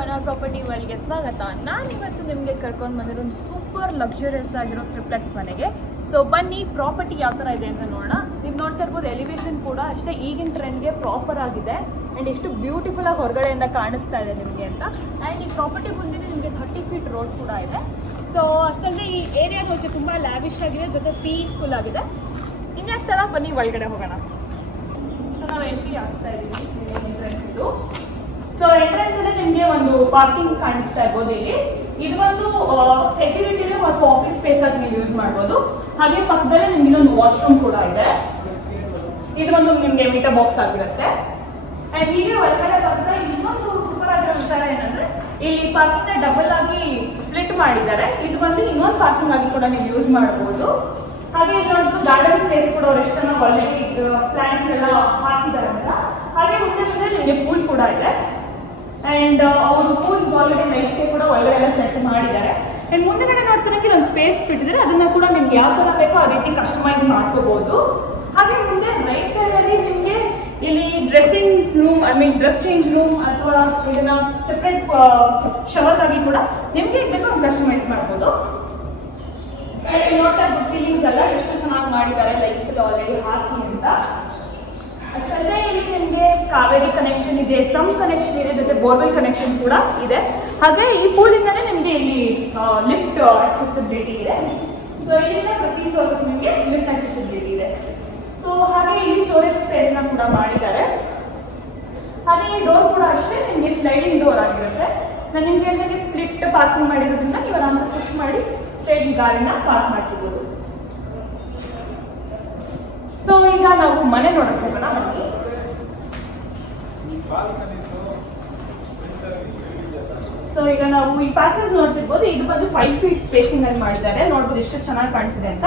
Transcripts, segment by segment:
ಕನಾ property ವರ್ಲ್ಡ್ಗೆ ಸ್ವಾಗತ. ನಾನಿವತ್ತು ನಿಮಗೆ ಕರ್ಕೊಂಡು ಬಂದಿರೋ ಒಂದು ಸೂಪರ್ ಲಕ್ಸುರಿಯಸ್ ಆಗಿರೋ ಟ್ರಿಪ್ಲೆಕ್ಸ್ ಮನೆಗೆ. ಸೊ ಬನ್ನಿ ಪ್ರಾಪರ್ಟಿ ಯಾವ ಥರ ಇದೆ ಅಂತ ನೋಡೋಣ. ನೀವು ನೋಡ್ತಾ ಇರ್ಬೋದು ಎಲಿವೇಶನ್ ಕೂಡ ಅಷ್ಟೇ ಈಗಿನ ಟ್ರೆಂಡ್ಗೆ ಪ್ರಾಪರ್ ಆಗಿದೆ ಆ್ಯಂಡ್ ಎಷ್ಟು ಬ್ಯೂಟಿಫುಲ್ ಆಗಿ ಹೊರಗಡೆಯಿಂದ ಕಾಣಿಸ್ತಾ ಇದೆ ನಿಮಗೆ ಅಂತ. ಆ್ಯಂಡ್ ಈ ಪ್ರಾಪರ್ಟಿ ಬಂದಿದೆ ನಿಮಗೆ 30 ಫೀಟ್ ರೋಡ್ ಕೂಡ ಇದೆ. ಸೊ ಅಷ್ಟಲ್ಲದೆ ಈ ಏರಿಯಾಗೂ ಅಷ್ಟೇ ತುಂಬ ಲ್ಯಾವಿಶ್ ಆಗಿದೆ, ಜೊತೆ ಪೀಸ್ಫುಲ್ ಆಗಿದೆ. ಇನ್ಯಾಕ್ತಾರ ಬನ್ನಿ ಒಳಗಡೆ ಹೋಗೋಣ. ಸೊ ನಾವು ಎಂಟ್ರಿ ಆಗ್ತಾ ಇದ್ದೀವಿ ಎಂಟ್ರೆನ್ಸ್ ಇದು. ಸೊ ಎಂಟ್ರೆನ್ಸ್ ಅಲ್ಲಿ ನಿಮಗೆ ಒಂದು ಪಾರ್ಕಿಂಗ್ ಕಾಣಿಸ್ತಾ ಇರ್ಬೋದು. ಇದು ಒಂದು ಸೆಕ್ಯೂರಿಟಿ ರೂಮ್ ಅಥವಾ ಆಫೀಸ್ ಸ್ಪೇಸ್ ಆಗಿ ನೀವು ಯೂಸ್ ಮಾಡ್ಬೋದು. ಹಾಗೆ ಪಕ್ಕದಲ್ಲೇ ನಿಮ್ಗೆ ಇನ್ನೊಂದು ವಾಶ್ರೂಮ್ ಕೂಡ ಇದೆ. ಇದು ಒಂದು ನಿಮಗೆ ಮೀಟರ್ ಬಾಕ್ಸ್ ಆಗಿರುತ್ತೆ. ಅಂಡ್ ಹೀಗೆ ಒಳಗಡೆ ಬಂದ್ರೆ ಇನ್ನೊಂದು ಸೂಪರ್ ಆಗಿರೋ ವಿಚಾರ ಏನಂದ್ರೆ ಇಲ್ಲಿ ಪಾರ್ಕಿಂಗ್ ನ ಡಬಲ್ ಆಗಿ ಸ್ಪ್ಲಿಟ್ ಮಾಡಿದ್ದಾರೆ. ಇದು ಬಂದು ಇನ್ನೊಂದು ಪಾರ್ಕಿಂಗ್ ಆಗಿ ಕೂಡ ನೀವು ಯೂಸ್ ಮಾಡಬಹುದು. ಹಾಗೆ ಇದೊಂದು ಗಾರ್ಡನ್ ಸ್ಪೇಸ್ ಕೂಡ ಅವ್ರು ಎಷ್ಟು ಜನ ಆಲ್ರೆಡಿ ಪ್ಲಾಂಟ್ಸ್ ಎಲ್ಲ ಹಾಕಿದ್ದಾರೆ ಅಂತ. ಹಾಗೆ ಮುಂದೆ ನಿಮಗೆ ಪೂಲ್ ಕೂಡ ಇದೆ. ಅಂಡ್ ಅವರು ಪೂಲ್ ಆಲ್ರೆಡಿ ಲೈಟ್ಗೆ ಕೂಡ ಒಳಗಡೆ ಎಲ್ಲ ಸೆಟ್ ಮಾಡಿದ್ದಾರೆ. ಅಂಡ್ ಮುಂದೆಗಡೆ ನೋಡ್ತಿರೋಕೆ ಒಂದು ಸ್ಪೇಸ್ ಬಿಟ್ಟಿದ್ರೆ ಅದನ್ನ ಕೂಡ ನಿಮ್ಗೆ ಯಾವ ತರ ಬೇಕೋ ಆ ರೀತಿ ಕಸ್ಟಮೈಸ್ ಮಾಡ್ಕೋಬಹುದು. ಹಾಗೆ ಮುಂದೆ ರೈಟ್ ಸೈಡ್ ಅಲ್ಲಿ ನಿಮ್ಗೆ ಇಲ್ಲಿ dressing room dress change room ಅಥವಾ ಇದನ್ನ ಸೆಪರೇಟ್ ಶವರ್ ಆಗಿ ಕೂಡ ನಿಮ್ಗೆ ಬೇಕೋ ಕಸ್ಟಮೈಸ್ ಮಾಡ್ಬೋದು. ನೋಡ್ತಾ ಇರ್ಬೋದು ಸೀಲಿಂಗ್ಸ್ ಎಲ್ಲ ಎಷ್ಟು ಚೆನ್ನಾಗಿ ಮಾಡಿದ್ದಾರೆ ಲೈಟ್ಸ್ ಎಲ್ಲ ಆಲ್ರೆಡಿ ಹಾಕಿ ಅಂತ. ಅಷ್ಟೇ ಇಲ್ಲಿ ನಿಮಗೆ ಕಾವೇರಿ ಕನೆಕ್ಷನ್ ಇದೆ, ಸಮ್ ಕನೆಕ್ಷನ್ ಇದೆ, ಜೊತೆ ಬೋರ್ವೆಲ್ ಕನೆಕ್ಷನ್ ಕೂಡ ಇದೆ. ಹಾಗೆ ಈ ಪೂಲಿಂದನೇ ನಿಮಗೆ ಇಲ್ಲಿ ಲಿಫ್ಟ್ ಆಕ್ಸೆಸಿಬಿಲಿಟಿ ಇದೆ. ಸೊ ಇಲ್ಲಿಂದ ಪ್ರತಿ ಫ್ಲೋರ್ಗೂ ನಿಮಗೆ ಲಿಫ್ಟ್ ಆಕ್ಸೆಸಿಬಿಲಿಟಿ ಇದೆ. ಸೊ ಹಾಗೆ ಇಲ್ಲಿ ಸ್ಟೋರೇಜ್ ಸ್ಪೇಸ್ ನ ಕೂಡ ಮಾಡಿದ್ದಾರೆ. ಹಾಗೆ ಈ ಡೋರ್ ಕೂಡ ಅಷ್ಟೇ ನಿಮಗೆ ಸ್ಲೈಡಿಂಗ್ ಡೋರ್ ಆಗಿರುತ್ತೆ. ನಾನು ನಿಮ್ಗೆ ಹೇಳಿದಾಗೆ ಸ್ಪ್ಲಿಟ್ ಪಾರ್ಕಿಂಗ್ ಮಾಡಿರೋದ್ರಿಂದ ನೀವು ಆರಾಮ್ಸೆ ಪುಷ್ ಮಾಡಿ ಸ್ಟ್ರೇಟ್ ಗಾಡಿನ ಪಾರ್ಕ್ ಮಾಡ್ಕೋಬಹುದು. ಸೊ ಈಗ ನಾವು ಮನೆ ನೋಡಕ್ ಹೋಗೋಣ ಬನ್ನಿ. ಸೊ ಈಗ ನಾವು ಈ ಪ್ಯಾಸೇಜ್ ನೋಡ್ತಿರ್ಬೋದು. ಇದು ಬಂದು 5 ಫೀಟ್ ಸ್ಪೇಸಿಂಗ್ ಅಲ್ಲಿ ಮಾಡಿದ್ದಾರೆ. ನೋಡ್ಬೋದು ಎಷ್ಟು ಚೆನ್ನಾಗಿ ಕಾಣ್ತಿದೆ ಅಂತ.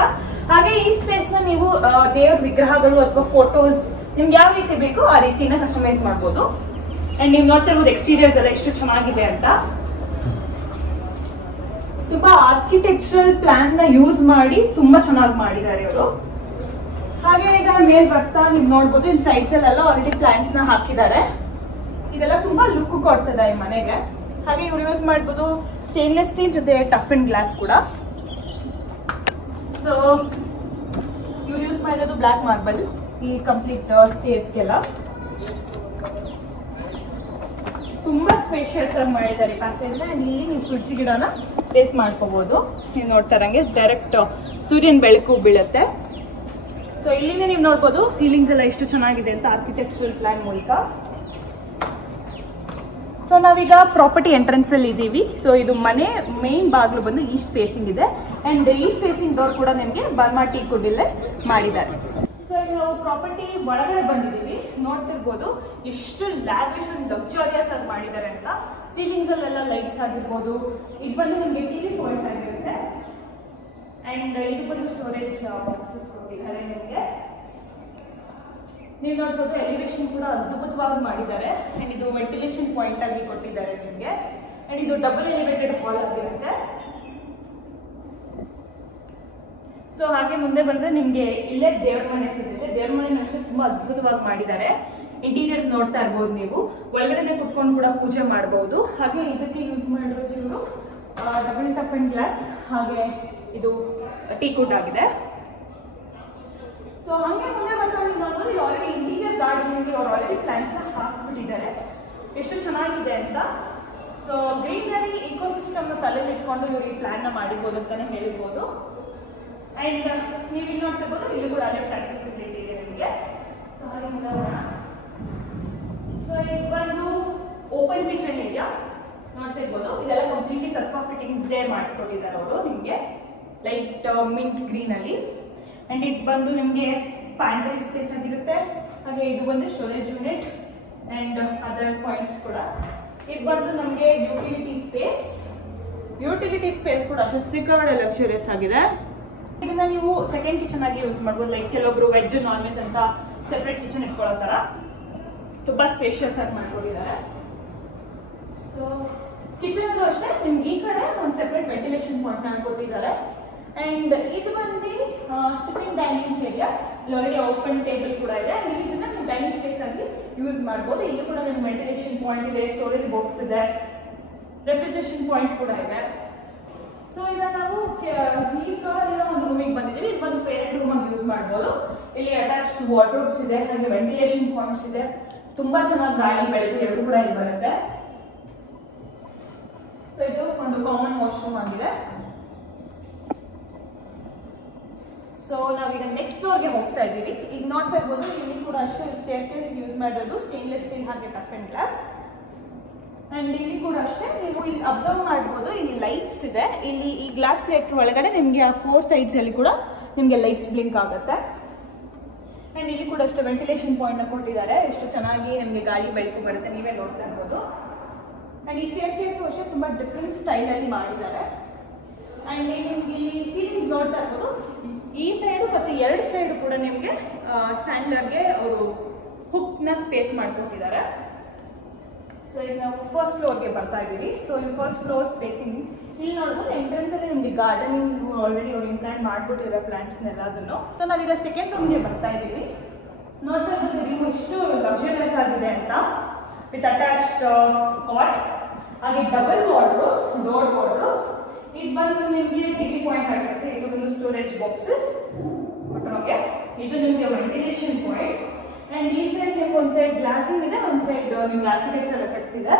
ಹಾಗೆ ಈ ಸ್ಪೇಸ್ ನ ನೀವು ದೇವ್ರ ವಿಗ್ರಹಗಳು ಅಥವಾ ಫೋಟೋಸ್ ನಿಮ್ಗೆ ಯಾವ ರೀತಿ ಬೇಕೋ ಆ ರೀತಿನ ಕಸ್ಟಮೈಸ್ ಮಾಡ್ಬೋದು. ಅಂಡ್ ನೀವು ನೋಡ್ತಾ ಇರ್ಬೋದು ಎಕ್ಸ್ಟೀರಿಯರ್ಸ್ ಎಲ್ಲ ಎಷ್ಟು ಚೆನ್ನಾಗಿದೆ ಅಂತ. ತುಂಬಾ ಆರ್ಕಿಟೆಕ್ಚರಲ್ ಪ್ಲಾನ್ ನ ಯೂಸ್ ಮಾಡಿ ತುಂಬಾ ಚೆನ್ನಾಗಿ ಮಾಡಿದ್ದಾರೆ ಇವರು. ಹಾಗೆ ಈಗ ಮೇಲ್ ಬರ್ತಾ ನೀವು ನೋಡ್ಬೋದು ಇಲ್ಲಿ ಸೈಡ್ಸ್ ಎಲ್ಲ ಆಲ್ರೆಡಿ ಪ್ಲಾಂಟ್ಸ್ ನ ಹಾಕಿದ್ದಾರೆ. ಇದೆಲ್ಲ ತುಂಬಾ ಲುಕ್ ಕೊಡ್ತದೆ ಈ ಮನೆಗೆ. ಹಾಗೆ ಇವ್ರು ಯೂಸ್ ಮಾಡ್ಬೋದು ಸ್ಟೇನ್ಲೆಸ್ ಸ್ಟೀಲ್ ಜೊತೆ ಟಫ್ ಅಂಡ್ ಗ್ಲಾಸ್ ಕೂಡ. ಸೊ ಇವ್ರು ಯೂಸ್ ಮಾಡೋದು ಬ್ಲಾಕ್ ಮಾರ್ಬಲ್ ಈ ಕಂಪ್ಲೀಟ್ ಸ್ಟೇರ್ಸ್ಗೆಲ್ಲ. ತುಂಬಾ ಸ್ಪೇಷಿಯಸ್ ಆಗಿ ಮಾಡಿದ್ದಾರೆ ಪ್ಯಾಸೇಜ್. ಅಂಡ್ ಇಲ್ಲಿ ನೀವು ತುಳಸಿ ಗಿಡನ ಪ್ಲೇಸ್ ಮಾಡ್ಕೋಬಹುದು. ನೀವು ನೋಡ್ತಾ ಇರಂಗೆ ಡೈರೆಕ್ಟ್ ಸೂರ್ಯನ ಬೆಳಕು ಬೀಳುತ್ತೆ. ಸೊ ಇಲ್ಲಿಂದ ನೀವು ನೋಡ್ಬೋದು ಸೀಲಿಂಗ್ಸ್ ಎಲ್ಲ ಎಷ್ಟು ಚೆನ್ನಾಗಿದೆ ಅಂತ ಆರ್ಕಿಟೆಕ್ಚರಲ್ ಪ್ಲಾನ್ ಮೂಲಕ. ಸೊ ನಾವೀಗ ಪ್ರಾಪರ್ಟಿ ಎಂಟ್ರೆನ್ಸ್ ಅಲ್ಲಿ ಇದ್ದೀವಿ. ಸೊ ಇದು ಮನೆ ಮೇನ್ ಬಾಗಿಲು ಬಂದು ಈಸ್ಟ್ ಫೇಸಿಂಗ್ ಇದೆ. ಅಂಡ್ ಈಸ್ಟ್ ಫೇಸಿಂಗ್ ಡೋರ್ ಕೂಡ ನಿಮಗೆ ಬರ್ಮಾ ಟೀ ಕುಡ್ಡಿಲ್ಲೇ ಮಾಡಿದ್ದಾರೆ. ಸೊ ಈಗ ನಾವು ಪ್ರಾಪರ್ಟಿ ಒಳಗಡೆ ಬಂದಿದ್ದೀವಿ. ನೋಡ್ತಿರ್ಬೋದು ಎಷ್ಟು ಲ್ಯಾವಿಶ್ ಅಂಡ್ ಲಕ್ಸುರಿಯಸ್ ಆಗಿ ಮಾಡಿದ್ದಾರೆ ಅಂತ. ಸೀಲಿಂಗ್ಸ್ ಅಲ್ಲೆಲ್ಲ ಲೈಟ್ಸ್ ಆಗಿರ್ಬೋದು. ಇದು ಬಂದು ನಿಮಗೆ ಟಿವಿ ಪಾಯಿಂಟ್ ಆಗಿರುತ್ತೆ. ಅಂಡ್ ಇದು ಬಂದು ಸ್ಟೋರೇಜ್ ಬಾಕ್ಸಸ್ ಕೊಟ್ಟಿದ್ದಾರೆ ನಿಮಗೆ. ನೀವು ನೋಡ್ಬೋದು ಎಲಿವೇಶನ್ ಕೂಡ ಅದ್ಭುತವಾಗಿ ಮಾಡಿದ್ದಾರೆ. ಅಂಡ್ ಇದು ವೆಂಟಿಲೇಷನ್ ಪಾಯಿಂಟ್ ಆಗಿ ಕೊಟ್ಟಿದ್ದಾರೆ ನಿಮಗೆ. ಅಂಡ್ ಇದು ಡಬಲ್ ಎಲಿವೇಟೆಡ್ ಹಾಲ್ ಆಗಿರುತ್ತೆ. ಸೊ ಹಾಗೆ ಮುಂದೆ ಬಂದ್ರೆ ನಿಮ್ಗೆ ಇಲ್ಲೇ ದೇವ್ರ ಮನೆ ಸಿಗುತ್ತೆ. ದೇವ್ರ ಮನೆ ಅಷ್ಟೇ ತುಂಬಾ ಅದ್ಭುತವಾಗಿ ಮಾಡಿದ್ದಾರೆ. ಇಂಟೀರಿಯರ್ಸ್ ನೋಡ್ತಾ ಇರ್ಬೋದು ನೀವು. ಒಳಗಡೆ ಕುತ್ಕೊಂಡು ಕೂಡ ಪೂಜೆ ಮಾಡಬಹುದು. ಹಾಗೆ ಇದಕ್ಕೆ ಯೂಸ್ ಮಾಡಿರೋದು ಇವರು ಡಬಲ್ ಟಫ್ ಅಂಡ್ ಗ್ಲಾಸ್. ಹಾಗೆ ಇದು ಟೀ ಕೂಟ್ ಆಗಿದೆ. ಸೊ ಹಂಗೆ ಮುಂದೆ ಬಂದಾಗ ನೋಡ್ಬೋದು ಇದು ಆಲ್ರೆಡಿ ಇಂಟೀರಿಯರ್ ಗಾರ್ಡನಿಂಗ್ ಅವ್ರು ಆಲ್ರೆಡಿ ಪ್ಲಾಂಟ್ಸ್ ನ ಹಾಕ್ಬಿಟ್ಟಿದ್ದಾರೆ. ಎಷ್ಟು ಚೆನ್ನಾಗಿದೆ ಅಂತ. ಸೊ ಗ್ರೀನರಿ ಇಕೋಸಿಸ್ಟಮ್ ನ ತಲೆಯಲ್ಲಿ ಇಟ್ಕೊಂಡು ಇವರು ಈ ಪ್ಲಾನ್ ನ ಮಾಡಿರ್ಬೋದು ಅಂತಾನೆ ಹೇಳ್ಬೋದು. ಅಂಡ್ ನೀವು ಇಲ್ಲಿ ನೋಡ್ತಿರ್ಬೋದು ಇಲ್ಲಿ ಕೂಡ ಅದೇ ಆಕ್ಸೆಸಿಬಿಲಿಟಿ ಇದೆ ನಿಮಗೆ. ಸೊ ಇದು ಬಂದು ಓಪನ್ ಕಿಚನ್ ಏರಿಯಾ ನೋಡ್ತಾ ಇರ್ಬೋದು. ಇದೆಲ್ಲ ಕಂಪ್ಲೀಟ್ಲಿ ಸರ್ಫಾ ಫಿಟ್ಟಿಂಗ್ಸ್ ಡೇ ಮಾಡಿಕೊಟ್ಟಿದ್ದಾರೆ ಅವರು ನಿಮಗೆ ಲೈಟ್ ಮಿಂಟ್ ಗ್ರೀನ್ ಅಲ್ಲಿ. ಅಂಡ್ ಇದು ಬಂದು ನಿಮಗೆ ಪ್ಯಾಂಟ್ರಿ ಸ್ಪೇಸ್ ಆಗಿರುತ್ತೆ. ಹಾಗೆ ಇದು ಬಂದು storage unit and other points ಕೂಡ. ಇದು ಬಂದು ನಮಗೆ ಯುಟಿಲಿಟಿ ಸ್ಪೇಸ್ ಕೂಡ ಅಷ್ಟು ಸಿಕ್ಕಾಪಟ್ಟೆ ಲಕ್ಸುರಿಯಸ್ ಆಗಿದೆ. ಇದನ್ನ ನೀವು ಸೆಕೆಂಡ್ ಕಿಚನ್ ಆಗಿ ಯೂಸ್ ಮಾಡ್ಬೋದು. ಲೈಕ್ ಕೆಲವೊಬ್ರು ವೆಜ್ ನಾನ್ ವೆಜ್ ಅಂತ ಸೆಪರೇಟ್ ಕಿಚನ್ ಇಟ್ಕೊಳ್ಳೋ ತರ ತುಂಬಾ ಸ್ಪೇಷಿಯಸ್ ಆಗಿ ಮಾಡ್ಕೊಂಡಿದ್ದಾರೆ. ಸೊ ಕಿಚನ್ ಅಲ್ಲೂ ಅಷ್ಟೇ ನಿಮ್ಗೆ ಈ ಕಡೆ ಒಂದು ಸೆಪರೇಟ್ ವೆಂಟಿಲೇಷನ್ ಪಾಯಿಂಟ್ ನ ಕೊಟ್ಟಿದ್ದಾರೆ. ಅಂಡ್ ಇದು ಬಂದು ಸಿಟ್ಟಿಂಗ್ ಡೈನಿಂಗ್ ಏರಿಯಾ. ಇಲ್ಲಿ ಆಲ್ರೆಡಿ ಓಪನ್ ಟೇಬಲ್ ಕೂಡ ಇದೆ. ಅಂಡ್ ಇದನ್ನ ನೀವು ಡೈನಿಂಗ್ ಸ್ಪೇಸ್ ಆಗಿ ಯೂಸ್ ಮಾಡ್ಬೋದು. ಇಲ್ಲಿ ಕೂಡ ನಿಮ್ಗೆ ವೆಂಟಿಲೇಷನ್ ಪಾಯಿಂಟ್ ಇದೆ, ಸ್ಟೋರೇಜ್ ಬಾಕ್ಸ್ ಇದೆ. ರೆಫ್ರಿಜರೇಷನ್ ಪಾಯಿಂಟ್ ಕೂಡ ಇದೆ. ಸೊ ಈಗ ನಾವು ಈ ಫ್ಲೋರಲ್ಲಿರೋ ಒಂದು ರೂಮಿಗೆ ಬಂದಿದ್ದೀವಿ. ಇದು ಬಂದು ಪೇರೆಂಟ್ ರೂಮ್ ಆಗಿ ಯೂಸ್ ಮಾಡ್ಬೋದು. ಇಲ್ಲಿ ಅಟ್ಯಾಚ್ಡ್ ವಾರ್ಡ್ರೋಬ್ಸ್ ಇದೆ, ಹಾಗೆ ವೆಂಟಿಲೇಷನ್ ಪಾಯಿಂಟ್ಸ್ ಇದೆ. ತುಂಬಾ ಚೆನ್ನಾಗಿ ಗಾಳಿ ಬೆಳಕು ಎರಡು ಕೂಡ ಇಲ್ಲಿ ಬರುತ್ತೆ. ಸೊ ಇದು ಒಂದು ಕಾಮನ್ ವಾಶ್ರೂಮ್ ಆಗಿದೆ. ಸೊ ನಾವೀಗ ನೆಕ್ಸ್ಟ್ ಫ್ಲೋರ್ಗೆ ಹೋಗ್ತಾ ಇದ್ದೀವಿ. ಈಗ ನೋಡ್ತಾ ಇರ್ಬೋದು, ಇಲ್ಲಿ ಕೂಡ ಅಷ್ಟೇ ಸ್ಟೇರ್ ಕೇಸ್ ಯೂಸ್ ಮಾಡಿರೋದು ಸ್ಟೇನ್ಲೆಸ್ ಸ್ಟೀಲ್ ಹಾಗೆ ಟಫ್ ಅಂಡ್ ಗ್ಲಾಸ್. ಅಂಡ್ ಇಲ್ಲಿ ಕೂಡ ಅಷ್ಟೇ ನೀವು ಇಲ್ಲಿ ಅಬ್ಸರ್ವ್ ಮಾಡ್ಬೋದು, ಇಲ್ಲಿ ಲೈಟ್ಸ್ ಇದೆ. ಇಲ್ಲಿ ಈ ಗ್ಲಾಸ್ ಪ್ಲೇಟ್ ಒಳಗಡೆ ನಿಮಗೆ ಆ 4 ಸೈಡ್ಸ್ ಅಲ್ಲಿ ಕೂಡ ನಿಮಗೆ ಲೈಟ್ಸ್ ಬ್ಲಿಂಕ್ ಆಗುತ್ತೆ. ಅಂಡ್ ಇಲ್ಲಿ ಕೂಡ ಅಷ್ಟೇ ವೆಂಟಿಲೇಷನ್ ಪಾಯಿಂಟ್ ನ ಕೊಟ್ಟಿದ್ದಾರೆ. ಎಷ್ಟು ಚೆನ್ನಾಗಿ ನಿಮಗೆ ಗಾಳಿ ಬೆಳಕು ಬರುತ್ತೆ, ನೀವೇ ನೋಡ್ತಾ ಇರ್ಬೋದು. ಅಂಡ್ ಈ ಸ್ಟೇರ್ ಕೇಸ್ ಅಷ್ಟೇ ತುಂಬಾ ಡಿಫ್ರೆಂಟ್ ಸ್ಟೈಲ್ ಅಲ್ಲಿ ಮಾಡಿದ್ದಾರೆ. ಅಂಡ್ ನಿಮ್ಗೆ ಇಲ್ಲಿ ಸೀಲಿಂಗ್ಸ್ ನೋಡ್ತಾ ಇರ್ಬೋದು, ಈ ಸೈಡು ಮತ್ತೆ 2 ಸೈಡ್ ಕೂಡ ನಿಮಗೆ ಸ್ಟ್ಯಾಂಡರ್ಡ್ಗೆ ಅವರು ಹುಕ್ ನ ಸ್ಪೇಸ್ ಮಾಡ್ಕೊಟ್ಟಿದ್ದಾರೆ. ಸೊ ಈಗ ನಾವು ಫಸ್ಟ್ ಫ್ಲೋರ್ಗೆ ಬರ್ತಾ ಇದ್ದೀವಿ. ಸೊ ಈ ಫಸ್ಟ್ ಫ್ಲೋರ್ ಸ್ಪೇಸಿಂಗ್ ಇಲ್ಲಿ ನೋಡ್ಬೋದು, ಎಂಟ್ರೆನ್ಸ್ ಅಲ್ಲಿ ನಿಮಗೆ ಗಾರ್ಡನಿಂಗ್ ಆಲ್ರೆಡಿ ಅವ್ರು ಇಂಪ್ಲಾಂಟ್ ಮಾಡ್ಬಿಟ್ಟಿರೋ ಪ್ಲಾಂಟ್ಸ್ನೆಲ್ಲ ಅದನ್ನು. ಸೊ ನಾವೀಗ ಸೆಕೆಂಡ್ ರೂಮ್ಗೆ ಬರ್ತಾ ಇದ್ದೀವಿ. ನೋಡ್ತಾ ಇರ್ಬೋದು ರೂಮ್ ಎಷ್ಟು ಲಕ್ಸುರಿಯಸ್ ಆಗಿದೆ ಅಂತ, ವಿತ್ ಅಟ್ಯಾಚ್ಡ್ ಕಾಟ್ ಹಾಗೆ ಡಬಲ್ ವಾರ್ಡ್ರೋಬ್ಸ್, ಡೋರ್ ವಾರ್ಡ್ರೋಬ್ಸ್. ಇದು ಬಂದು ನಿಮಗೆ ಟಿವಿ ಪಾಯಿಂಟ್ ಆಗಿರುತ್ತೆ. ಇದು ಬಂದು ಸ್ಟೋರೇಜ್ ಬಾಕ್ಸಸ್. ಓಕೆ, ಇದು ನಿಮಗೆ ವೆಂಟಿಲೇಷನ್ ಪಾಯಿಂಟ್. ಅಂಡ್ ಈ ಸೈಡ್ ನಿಮ್ಗೆ ಒಂದು ಸೈಡ್ ಗ್ಲಾಸಿಂಗ್ ಇದೆ, ಒಂದು ಸೈಡ್ ನಿಮ್ಗೆ ಆರ್ಕಿಟೆಕ್ಚರ್ ಎಫೆಕ್ಟ್ ಇದೆ.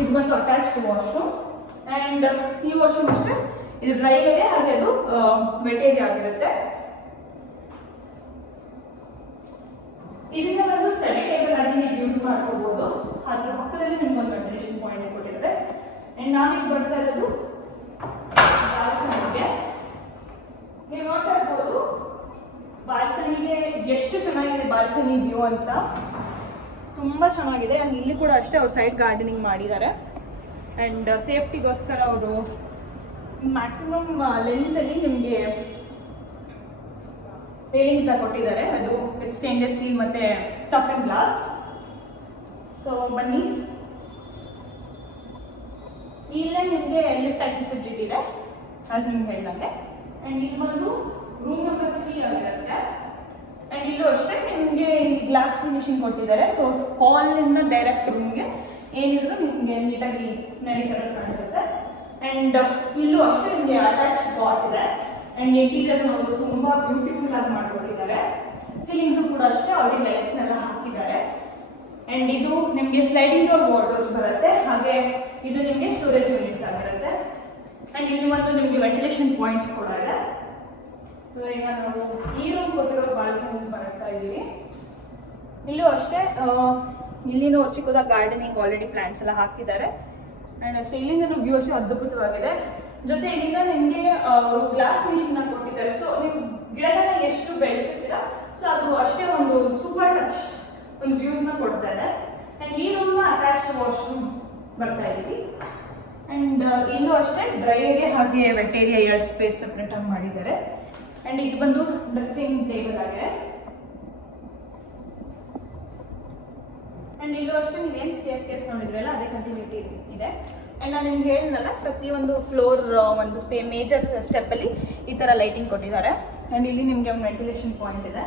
ಇದು ಬಂದು ಅಟ್ಯಾಚ್ಡ್ ವಾಶ್ರೂಮ್. ಅಂಡ್ ಈ ವಾಶ್ರೂಮ್ ಅಷ್ಟೇ, ಇದು ಡ್ರೈ ಏರಿಯಾ ಹಾಗೆ ಅದು ವೆಟ್ ಏರಿಯಾ ಆಗಿರುತ್ತೆ. ಇದನ್ನ ಒಂದು ಸ್ಟಡಿ ಟೇಬಲ್ ಆಗಿ ನೀವು ಯೂಸ್ ಮಾಡ್ಕೋಬಹುದು. ಅದ್ರ ಪಕ್ಕದಲ್ಲಿ ನಿಮ್ಗೆ ಒಂದು ವೆಂಟಿಲೇಷನ್ ಪಾಯಿಂಟ್ ಕೊಟ್ಟಿದ್ದಾರೆ. ಅಂಡ್ ನಾವೀಗ ಬರ್ತಾ ಇರೋದು ಬಾಲ್ಕನಿಗೆ. ನೀವು ನೋಡ್ತಾ ಇರ್ಬೋದು ಬಾಲ್ಕನಿಗೆ ಎಷ್ಟು ಚೆನ್ನಾಗಿದೆ ಬಾಲ್ಕನಿ ವ್ಯೂ ಅಂತ, ತುಂಬಾ ಚೆನ್ನಾಗಿದೆ. ಅಂಡ್ ಇಲ್ಲಿ ಕೂಡ ಅಷ್ಟೇ ಅವ್ರು ಸೈಡ್ ಗಾರ್ಡನಿಂಗ್ ಮಾಡಿದ್ದಾರೆ. ಅಂಡ್ ಸೇಫ್ಟಿಗೋಸ್ಕರ ಅವರು ಮ್ಯಾಕ್ಸಿಮಮ್ ಲೆಂತ್ ಅಲ್ಲಿ ನಿಮಗೆ ರೇಲಿಂಗ್ಸ್ ಕೊಟ್ಟಿದ್ದಾರೆ. ಅದು ವಿತ್ ಸ್ಟೇನ್ಲೆಸ್ ಸ್ಟೀಲ್ ಮತ್ತೆ ಟಫ್ ಅಂಡ್ ಗ್ಲಾಸ್. ಸೊ ಬನ್ನಿ, ಇಲ್ಲೇ ನಿಮಗೆ ಲಿಫ್ಟ್ ಆಕ್ಸೆಸಿಬಿಲಿಟಿ ಇದೆ ಆಸ್ ನಿಮ್ಗೆ ಹೇಳಿದಂಗೆ. ಅಂಡ್ ಇದು ಬಂದು ರೂಮ್ ನಂಬರ್ 3 ಆಗಿರುತ್ತೆ. ಅಂಡ್ ಇಲ್ಲೂ ಅಷ್ಟೇ ನಿಮಗೆ ಗ್ಲಾಸ್ ಫಿನಿಶಿಂಗ್ ಕೊಟ್ಟಿದ್ದಾರೆ. ಸೊ ಹಾಲ್ ಇಂದ ಡೈರೆಕ್ಟ್ ರೂಮ್ಗೆ ಏನಿದ್ರು ನಿಮಗೆ ನೀಟಾಗಿ ನಡೀತಾರೆ ಕಾಣಿಸುತ್ತೆ. ಅಂಡ್ ಇಲ್ಲೂ ಅಷ್ಟೇ ನಿಮಗೆ ಅಟ್ಯಾಚ್ಡ್ ಕಾಟ್ ಇದೆ. ಅಂಡ್ ಇಂಟೀರಿಯರ್ಸ್ ನೋಡೋದು ತುಂಬಾ ಬ್ಯೂಟಿಫುಲ್ ಆಗಿ ಮಾಡ್ಕೊಟ್ಟಿದ್ದಾರೆ. ಸೀಲಿಂಗ್ಸ್ ಕೂಡ ಅಷ್ಟೇ ಆಲ್ರೆಡಿ ಲೈಟ್ಸ್ ನೆಲ್ಲ ಹಾಕಿದ್ದಾರೆ. ಅಂಡ್ ಇದು ನಿಮಗೆ ಸ್ಲೈಡಿಂಗ್ ಡೋರ್ ವಾರ್ಡ್ರೋಬ್ಸ್ ಬರುತ್ತೆ, ಹಾಗೆ ಇದು ನಿಮಗೆ ಸ್ಟೋರೇಜ್ ಯೂನಿಟ್ಸ್ ಆಗಿರುತ್ತೆ. ಅಂಡ್ ಇಲ್ಲಿ ಒಂದು ನಿಮಗೆ ವೆಂಟಿಲೇಷನ್ ಪಾಯಿಂಟ್ ಕೂಡ ಇದೆ. ಸೊ ಈಗ ನಾವು ಈ ರೂಮ್ ಕೊಟ್ಟಿರೋ ಬಾಲ್ಕನಿ ಬರ್ತಾ ಇದ್ದೀವಿ. ಇಲ್ಲೂ ಅಷ್ಟೇ ಇಲ್ಲಿನೂ ಚಿಕ್ಕದಾಗಿ ಗಾರ್ಡನಿಂಗ್ ಆಲ್ರೆಡಿ ಪ್ಲಾಂಟ್ಸ್ ಎಲ್ಲ ಹಾಕಿದ್ದಾರೆ. ಅಂಡ್ ಅಷ್ಟೇ ಇಲ್ಲಿಂದ ವ್ಯೂ ಅಷ್ಟೇ ಅದ್ಭುತವಾಗಿದೆ. ಜೊತೆ ಇಲ್ಲಿಂದ ನಿಮಗೆ ಗ್ಲಾಸ್ ಫಿನಿಶಿಂಗ್ ಕೊಟ್ಟಿದ್ದಾರೆ. ಸೊ ನೀವು ಗಿಡಗಳನ್ನ ಎಷ್ಟು ಬೆಳೆಸಿದ್ದೀರಾ ಸೊ ಅದು ಅಷ್ಟೇ ಒಂದು ಸೂಪರ್ ಟಚ್ ಒಂದು ವ್ಯೂನ ಕೊಡ್ತಾ ಇದೆ. ಅಂಡ್ ಈ ರೂಮ್ನ ಅಟ್ಯಾಚ್ಡ್ ವಾಶ್ರೂಮ್ ಬರ್ತಾ ಇದ್ದೀವಿ. ಅಂಡ್ ಇಲ್ಲೂ ಅಷ್ಟೇ ಡ್ರೈ ಏರಿಯಾ ಹಾಗೆ ವೆಟ್ ಏರಿಯಾ 2 ಸ್ಪೇಸ್ ಸೆಪರೇಟ್ ಆಗಿ ಮಾಡಿದ್ದಾರೆ. ಅಂಡ್ ಇದು ಬಂದು ಡ್ರೆಸ್ಸಿಂಗ್ ಟೇಬಲ್ ಆಗಿದೆ. ಅಂಡ್ ಇಲ್ಲೂ ಅಷ್ಟೇ ನೀವೇನು ಸ್ಟೇರ್ ಕೇಸ್ ನೋಡಿದ್ರಲ್ಲ ಅದೇ ಕಂಟಿನ್ಯೂಟಿ ಇದೆ. ಅಂಡ್ ನಾನು ನಿಮ್ಗೆ ಹೇಳಿದ್ನಲ್ಲ ಪ್ರತಿಯೊಂದು ಫ್ಲೋರ್ ಒಂದು ಮೇಜರ್ ಸ್ಟೆಪ್ ಅಲ್ಲಿ ಈ ತರ ಲೈಟಿಂಗ್ ಕೊಟ್ಟಿದ್ದಾರೆ. ಅಂಡ್ ಇಲ್ಲಿ ನಿಮಗೆ ಒಂದು ವೆಂಟಿಲೇಷನ್ ಪಾಯಿಂಟ್ ಇದೆ.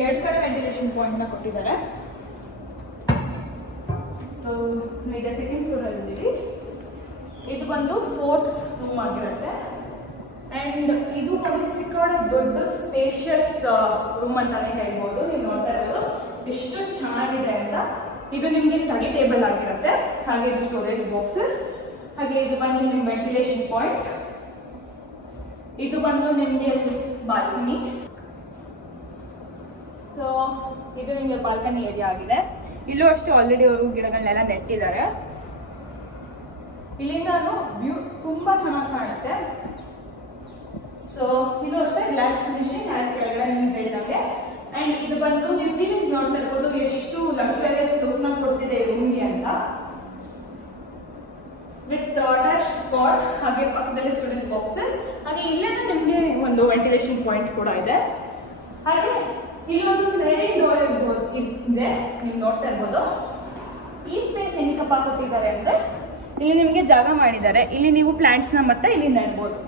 2 ಕಡೆ ವೆಂಟಿಲೇಷನ್ ಪಾಯಿಂಟ್ ನ ಕೊಟ್ಟಿದ್ದಾರೆ. ಸೊ ಈಗ ಸೆಕೆಂಡ್ ಫ್ಲೋರ್ ಅಲ್ಲಿ ಇದ್ದೀವಿ. ಇದು ಬಂದು 4th ರೂಮ್ ಆಗಿರುತ್ತೆ. ಅಂಡ್ ಇದು ಒಂದು ಸಿಕ್ಕಾಡ ದೊಡ್ಡ ಸ್ಪೇಷಿಯಸ್ ರೂಮ್ ಅಂತಾನೆ ಹೇಳ್ಬೋದು. ನೀವು ನೋಡ್ತಾ ಇರೋದು ಎಷ್ಟು ಚೆನ್ನಾಗಿದೆ ಅಂತ. ಇದು ನಿಮಗೆ ಸ್ಟಡಿ ಟೇಬಲ್ ಆಗಿರುತ್ತೆ, ಹಾಗೆ ಇದು ಸ್ಟೋರೇಜ್ ಬಾಕ್ಸಸ್, ಹಾಗೆ ಇದು ಬಂದು ನಿಮ್ಮ ವೆಂಟಿಲೇಷನ್ ಪಾಯಿಂಟ್. ಇದು ಬಂದು ನಿಮಗೆ ಬಾಲ್ಕನಿ. ಸೊ ಇದು ನಿಮಗೆ ಬಾಲ್ಕನಿ ಏರಿಯಾ ಆಗಿದೆ. ಇಲ್ಲೂ ಅಷ್ಟೇ ಆಲ್ರೆಡಿ ಅವರು ಗಿಡಗಳನ್ನೆಲ್ಲ ನೆಟ್ಟಿದ್ದಾರೆ. ಇಲ್ಲಿಂದ ವ್ಯೂ ತುಂಬಾ ಚೆನ್ನಾಗಿ ಕಾಣುತ್ತೆ. ಸೊ ಇದು ಅಷ್ಟೇ ಗ್ಲಾಸ್ ಫಿನಿಶಿಂಗ್ ಆಸ್ ಕೆಳಗಡೆ ನಿಮ್ಗೆ ಹೇಳಿದಂಗೆ. ಅಂಡ್ ಇದು ಬಂದು ನೀವು ಸೀಲಿಂಗ್ಸ್ ನೋಡ್ತಾ ಇರ್ಬೋದು ಎಷ್ಟು ಲಕ್ಸುರಿಯಸ್ ಲುಕ್ ನ ಕೊಡ್ತಿದೆ ರೂಮ್ಗೆ ಅಂತ. ವಿತ್ ಅಟ್ಯಾಚ್ಡ್ ಕಾಟ್ ಹಾಗೆ ಪಕ್ಕದಲ್ಲಿ ಸ್ಟೋರೇಜ್ ಬಾಕ್ಸಸ್, ಹಾಗೆ ಇಲ್ಲೇ ನಿಮಗೆ ಒಂದು ವೆಂಟಿಲೇಷನ್ ಪಾಯಿಂಟ್ ಕೂಡ ಇದೆ. ಹಾಗೆ ಇಲ್ಲೊಂದು ಸ್ಲೈಡಿಂಗ್ ಡೋರ್ ಇದೆ, ನೀವು ನೋಡ್ತಾ ಇರ್ಬೋದು. ಈ ಸ್ಪೇಸ್ ಏನಕ್ಕಪ್ಪ ಕೊಟ್ಟಿದ್ದಾರೆ ಅಂದ್ರೆ ಇಲ್ಲಿ ನಿಮಗೆ ಜಾಗ ಮಾಡಿದ್ದಾರೆ. ಇಲ್ಲಿ ನೀವು ಪ್ಲಾಂಟ್ಸ್ ನ ಮತ್ತೆ ಇಲ್ಲಿ ನೆಡ್ಬೋದು.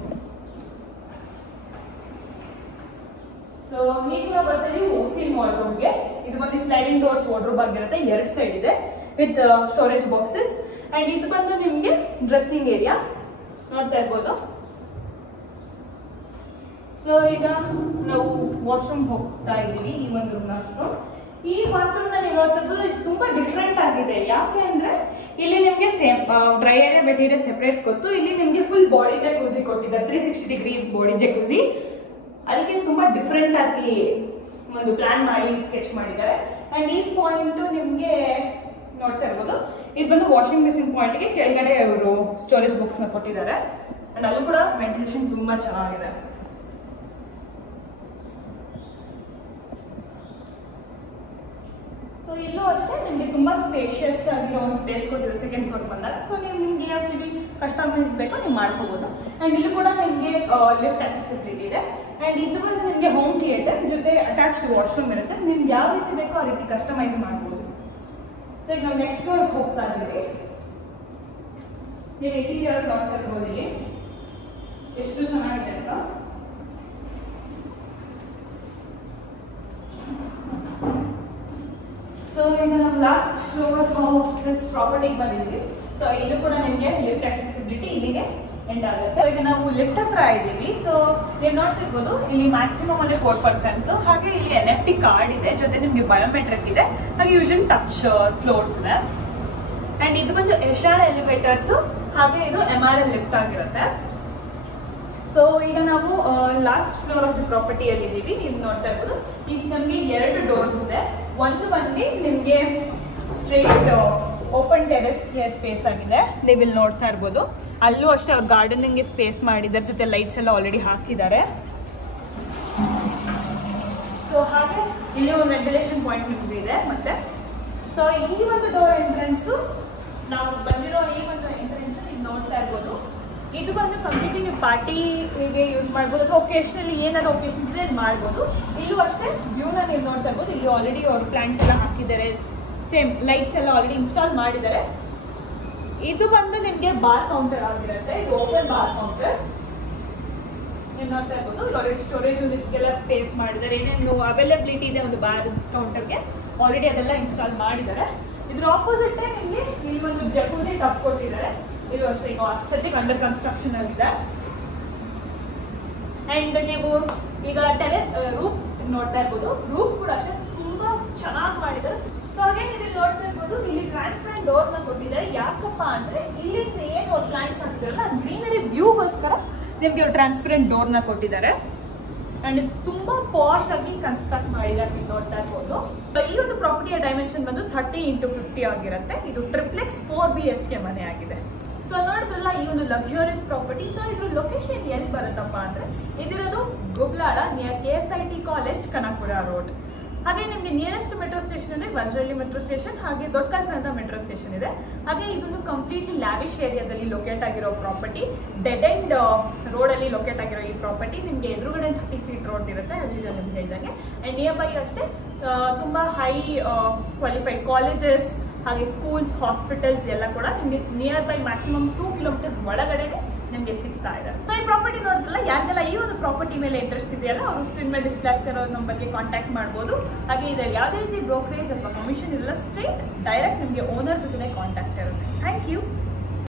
ಸೊ ನೀವು ಬರ್ತೀವಿ ಓಕಿಂಗ್ ವಾರ್ಡ್ರೋಬ್ಗೆ. ಇದು ಒಂದು ಸ್ಲೈಡಿಂಗ್ ಡೋರ್ಸ್ ವಾರ್ಡ್ರೋಬ್ ಆಗಿರುತ್ತೆ, 2 ಸೈಡ್ ಇದೆ. With storage boxes. ಆ್ಯಂಡ್ ಇದು ಬಂದು ನಿಮಗೆ ಡ್ರೆಸ್ಸಿಂಗ್ ಏರಿಯಾ ನೋಡ್ತಾ ಇರ್ಬೋದು. ಸೊ ಈಗ ನಾವು ವಾಶ್ರೂಮ್ ಹೋಗ್ತಾ ಇದ್ದೀವಿ. ಈ ಒಂದು ವಾಶ್ರೂಮ್, ಈ ಬಾತ್ರೂಮ್ನ ನೀವು ನೋಡ್ತಿರ್ಬೋದು, ಇದು ತುಂಬ ಡಿಫ್ರೆಂಟ್ ಆಗಿದೆ. ಯಾಕೆ ಅಂದರೆ ಇಲ್ಲಿ ನಿಮಗೆ same dry area wet area separate ಕೊಟ್ಟು ಇಲ್ಲಿ ನಿಮಗೆ ಫುಲ್ ಬಾಡಿ ಜಕೂಸಿ ಕೊಟ್ಟಿದ್ದಾರೆ. 360 ಡಿಗ್ರಿ ಬಾಡಿ ಜಕೂಸಿ. ಅದಕ್ಕೆ ತುಂಬ ಡಿಫ್ರೆಂಟ್ ಆಗಿ ಒಂದು ಪ್ಲಾನ್ ಮಾಡಿ ಸ್ಕೆಚ್ ಮಾಡಿದ್ದಾರೆ. ಆ್ಯಂಡ್ ಈ ಪಾಯಿಂಟು ನಿಮಗೆ ನೋಡ್ತಾ ಇರ್ಬೋದು, ಇದು ಬಂದು ವಾಷಿಂಗ್ ಮಿಷಿನ್ ಪಾಯಿಂಟ್ಗೆ ಕೆಳಗಡೆ ಅವರು ಸ್ಟೋರೇಜ್ ಬಾಕ್ಸ್ನ ಕೊಟ್ಟಿದ್ದಾರೆ. ಆ್ಯಂಡ್ ಅಲ್ಲೂ ಕೂಡ ವೆಂಟಿಲೇಷನ್ ತುಂಬ ಚೆನ್ನಾಗಿದೆ. ಸೊ ಇಲ್ಲೂ ಅಷ್ಟೇ ನಿಮಗೆ ತುಂಬ ಸ್ಪೇಷಿಯಸ್ ಆಗಿರೋ ಒಂದು ಸ್ಪೇಸ್ ಕೊಟ್ಟಿದೆ ಸೆಕೆಂಡ್ ಫ್ಲೋರ್ ಬಂದಾಗ. ಸೊ ನಿಮ್ಗೆ ಯಾವ ರೀತಿ ಕಸ್ಟಮೈಸ್ ಬೇಕೋ ನೀವು ಮಾಡ್ಕೋಬೋದು. ಆ್ಯಂಡ್ ಇಲ್ಲಿ ಕೂಡ ನಿಮಗೆ ಲಿಫ್ಟ್ ಆಕ್ಸೆಸಿಬಿಲಿಟಿ ಇದೆ. ಆ್ಯಂಡ್ ಇದು ಬಂದು ನಿಮಗೆ ಹೋಮ್ ಥಿಯೇಟರ್ ಜೊತೆ ಅಟ್ಯಾಚ್ಡ್ ವಾಶ್ರೂಮ್ ಇರುತ್ತೆ. ನಿಮ್ಗೆ ಯಾವ ರೀತಿ ಬೇಕೋ ಆ ರೀತಿ ಕಸ್ಟಮೈಸ್ ಮಾಡ್ಬೋದು. ಸೊ ಈಗ ನಾವು ನೆಕ್ಸ್ಟ್ ಫ್ಲೋರ್ಗೆ ಹೋಗ್ತಾ ಇದ್ದೀವಿ. ನೀವು ಇಂಟೀರಿಯರ್ಸ್ ನೋಡ್ತಾ ಇರ್ಬೋದು ಇಲ್ಲಿ ಎಷ್ಟು ಚೆನ್ನಾಗಿದೆ ಅಂತ. ಸೊ ಈಗ ನಾವು ಲಾಸ್ಟ್ ಫ್ಲೋರ್ ಪ್ರಾಪರ್ಟಿಗೆ ಬಂದಿದ್ವಿ. ಸೊ ಇಲ್ಲೂ ಕೂಡ ನಿಮಗೆ ಲಿಫ್ಟ್ ಆಕ್ಸೆಸಿಬಿಲಿಟಿ ಇಲ್ಲಿಗೆ ಎಂಡ್ ಆಗುತ್ತೆ. ಈಗ ನಾವು ಲಿಫ್ಟ್ ಹತ್ರ ಇದ್ದೀವಿ. ಸೊ ನೀವು ನೋಡ್ತಿರ್ಬೋದು ಇಲ್ಲಿ ಮ್ಯಾಕ್ಸಿಮಮ್ ಅಂದರೆ 4%. ಹಾಗೆ ಇಲ್ಲಿ NFT ಕಾರ್ಡ್ ಇದೆ, ಜೊತೆ ನಿಮಗೆ ಬಯೋಮೆಟ್ರಿಕ್ ಇದೆ, ಹಾಗೆ ಯೂಶಲ್ ಟಚ್ ಫ್ಲೋರ್ಸ್ ಇದೆ. ಆ್ಯಂಡ್ ಇದು ಬಂದು ಎಶಾರ್ ಎಲಿವೇಟರ್ಸು, ಹಾಗೆ ಇದು MRL ಲಿಫ್ಟ್ ಆಗಿರುತ್ತೆ. ಸೊ ಈಗ ನಾವು ಲಾಸ್ಟ್ ಫ್ಲೋರ್ ಆಫ್ ದ ಪ್ರಾಪರ್ಟಿಯಲ್ಲಿ ಇದ್ದೀವಿ. ನೀವು ನೋಡ್ತಾ ಇರ್ಬೋದು, ಈಗ ನಮಗೆ 2 ಡೋರ್ಸ್ ಇದೆ. ಒಂದು ಬಂದು ನಿಮಗೆ ಸ್ಟ್ರೇಟ್ ಓಪನ್ ಟೆರೆಸ್ಗೆ ಸ್ಪೇಸ್ ಆಗಿದೆ. ನೀವು ಇಲ್ಲಿ ನೋಡ್ತಾ ಇರ್ಬೋದು, ಅಲ್ಲೂ ಅಷ್ಟೇ ಅವ್ರು ಗಾರ್ಡನಿಂಗ್ಗೆ ಸ್ಪೇಸ್ ಮಾಡಿದ್ದಾರೆ, ಜೊತೆ ಲೈಟ್ಸ್ ಎಲ್ಲ ಆಲ್ರೆಡಿ ಹಾಕಿದ್ದಾರೆ. ಸೊ ಹಾಗೆ ಇಲ್ಲಿ ಒಂದು ವೆಂಟಿಲೇಷನ್ ಪಾಯಿಂಟ್ ನಿಮ್ಗೆ ಇದೆ. ಮತ್ತೆ ಸೊ ಈ ಒಂದು ಡೋರ್ ಎಂಟ್ರೆನ್ಸು, ನಾವು ಬಂದಿರೋ ಈ ಒಂದು ಎಂಟ್ರೆನ್ಸ್ ನೀವು ನೋಡ್ತಾ ಇರ್ಬೋದು, ಇದು ಬಂದು ಕಂಪ್ಲೀಟ್ಲಿ ನೀವು ಪಾರ್ಟಿಗೆ ಯೂಸ್ ಮಾಡ್ಬೋದು, ಅಥವಾ ಒಕೇಶನಲ್ಲಿ ಏನಾದ್ರು ಒಕೇಶನ್ ಇದ್ರೆ ಇದು ಮಾಡ್ಬೋದು. ಇಲ್ಲೂ ಅಷ್ಟೇ ವ್ಯೂನ ನೀವು ನೋಡ್ತಾ ಇರ್ಬೋದು. ಇಲ್ಲಿ ಆಲ್ರೆಡಿ ಅವರು ಪ್ಲಾಂಟ್ಸ್ ಎಲ್ಲ ಹಾಕಿದ್ದಾರೆ, ಸೇಮ್ ಲೈಟ್ಸ್ ಎಲ್ಲ ಆಲ್ರೆಡಿ ಇನ್ಸ್ಟಾಲ್ ಮಾಡಿದ್ದಾರೆ. ಇದು ಬಂದು ನಿಮಗೆ ಬಾರ್ ಕೌಂಟರ್ ಆಗಿರುತ್ತೆ. ಇದು ಓಪನ್ ಬಾರ್ ಕೌಂಟರ್ ನೀವು ನೋಡ್ತಾ ಇರ್ಬೋದು. ಆಲ್ರೆಡಿ ಸ್ಟೋರೇಜ್ ಯೂನಿಟ್ಸ್ಗೆಲ್ಲ ಸ್ಪೇಸ್ ಮಾಡಿದ್ದಾರೆ. ಏನೇನು ಅವೈಲಬಿಲಿಟಿ ಇದೆ ಒಂದು ಬಾರ್ ಕೌಂಟರ್ಗೆ ಆಲ್ರೆಡಿ ಅದೆಲ್ಲ ಇನ್ಸ್ಟಾಲ್ ಮಾಡಿದ್ದಾರೆ. ಇದ್ರ ಆಪೋಸಿಟ್ ಇಲ್ಲಿ ಒಂದು ಜಕೂಸಿ ಟಬ್ ಕೊಟ್ಟಿದ್ದಾರೆ. ಇದು ಅಷ್ಟೇ ಈಗ ಸದ್ಯಕ್ಕೆ ಅಂಡರ್ ಕನ್ಸ್ಟ್ರಕ್ಷನ್ ಆಗಿದೆ. ಆ್ಯಂಡ್ ನೀವು ಈಗ ರೂಫ್ ನೋಡ್ತಾ ಇರ್ಬೋದು. ರೂಫ್ ಕೂಡ ಅಷ್ಟೇ ತುಂಬ ಚೆನ್ನಾಗಿ ಮಾಡಿದ್ದಾರೆ. ಸೊ ಹಾಗೆ ನೀವು ನೋಡ್ತಾ ಇರ್ಬೋದು, ಇಲ್ಲಿ ಟ್ರಾನ್ಸ್ಪರೆಂಟ್ ಡೋರ್ನ ಕೊಟ್ಟಿದ್ದಾರೆ. ಯಾಕಪ್ಪ ಅಂದರೆ ಇಲ್ಲಿ ಏನು ಪ್ಲಾಂಟ್ಸ್ ಹಾಕಿದಾರಲ್ಲ, ಗ್ರೀನರಿ ವ್ಯೂಗೋಸ್ಕರ ನಿಮಗೆ ಟ್ರಾನ್ಸ್ಪರೆಂಟ್ ಡೋರ್ನ ಕೊಟ್ಟಿದ್ದಾರೆ. ಆ್ಯಂಡ್ ತುಂಬ ಪಾಶ್ ಆಗಿ ಕನ್ಸ್ಟ್ರಕ್ಟ್ ಮಾಡಿದ್ದಾರೆ. ನೀವು ನೋಡ್ತಾ ಇರ್ಬೋದು. ಈ ಒಂದು ಪ್ರಾಪರ್ಟಿಯ ಡೈಮೆನ್ಷನ್ ಬಂದು 30x50 ಆಗಿರುತ್ತೆ. ಇದು ಟ್ರಿಪ್ಲೆಕ್ಸ್ 4 BHK ಮನೆ ಆಗಿದೆ. ಸೊ ನೋಡಿದ್ರಲ್ಲ ಈ ಒಂದು ಲಕ್ಸುರಿಯಸ್ ಪ್ರಾಪರ್ಟಿ. ಸೊ ಇದ್ರ ಲೊಕೇಶನ್ ಎಲ್ಲಿ ಬರುತ್ತಪ್ಪ ಅಂದರೆ ಇದಿರೋದು Gubbalala near KSIT college, Kanakapura road. ಹಾಗೆ ನಿಮಗೆ ನಿಯರೆಸ್ಟ್ ಮೆಟ್ರೋ ಸ್ಟೇಷನ್ ಅಂದರೆ ವಜ್ರಹಳ್ಳಿ ಮೆಟ್ರೋ ಸ್ಟೇಷನ್, ಹಾಗೆ ದೊಡ್ಡಕಲ್ಸಂದ್ರ ಮೆಟ್ರೋ ಸ್ಟೇಷನ್ ಇದೆ. ಹಾಗೆ ಇದೊಂದು ಕಂಪ್ಲೀಟ್ಲಿ ಲ್ಯಾವಿಶ್ ಏರಿಯಾದಲ್ಲಿ ಲೊಕೇಟ್ ಆಗಿರೋ ಪ್ರಾಪರ್ಟಿ. ಡೆಡ್ ಎಂಡ್ ರೋಡಲ್ಲಿ ಲೊಕೇಟ್ ಆಗಿರೋ ಈ ಪ್ರಾಪರ್ಟಿ ನಿಮಗೆ ಎದುರುಗಡೆ 30 ಫೀಟ್ ರೋಡ್ ಇರುತ್ತೆ, ಅದು ನಿಮ್ಗೆ ಹೇಳಿದಂಗೆ. ಆ್ಯಂಡ್ ನಿಯರ್ ಬೈ ಅಷ್ಟೇ ತುಂಬ ಹೈ ಕ್ವಾಲಿಫೈಡ್ ಕಾಲೇಜಸ್, ಹಾಗೆ ಸ್ಕೂಲ್ಸ್, ಹಾಸ್ಪಿಟಲ್ಸ್ ಎಲ್ಲ ಕೂಡ ನಿಮಗೆ ನಿಯರ್ ಬೈ ಮ್ಯಾಕ್ಸಿಮಮ್ 2 ಕಿಲೋಮೀಟರ್ಸ್ ಒಳಗಡೆ ನಿಮಗೆ ಸಿಗ್ತಾ ಇದೆ. ಸೊ ಈ ಪ್ರಾಪರ್ಟಿ ನೋಡಿದ್ರಲ್ಲ, ಯಾರಿಗೆಲ್ಲ ಈ ಒಂದು ಪ್ರಾಪರ್ಟಿ ಮೇಲೆ ಇಂಟ್ರೆಸ್ಟ್ ಇದೆಯಲ್ಲ ಅವರು ಸ್ಕ್ರೀನ್ ಮೇಲೆ ಡಿಸ್ಪ್ಲೇ ಆಗ್ತಿರೋ ನಂಬರ್ಗೆ ಕಾಂಟ್ಯಾಕ್ಟ್ ಮಾಡ್ಬೋದು. ಹಾಗೆ ಇದರಲ್ಲಿ ಯಾವುದೇ ರೀತಿ ಬ್ರೋಕರೇಜ್ ಅಥವಾ ಕಮಿಷನ್ ಇರಲ್ಲ, ಸ್ಟ್ರೇಟ್ ಡೈರೆಕ್ಟ್ ನಿಮಗೆ ಓನರ್ ಜೊತೆ ಕಾಂಟ್ಯಾಕ್ಟ್ ಇರುತ್ತೆ. Thank you.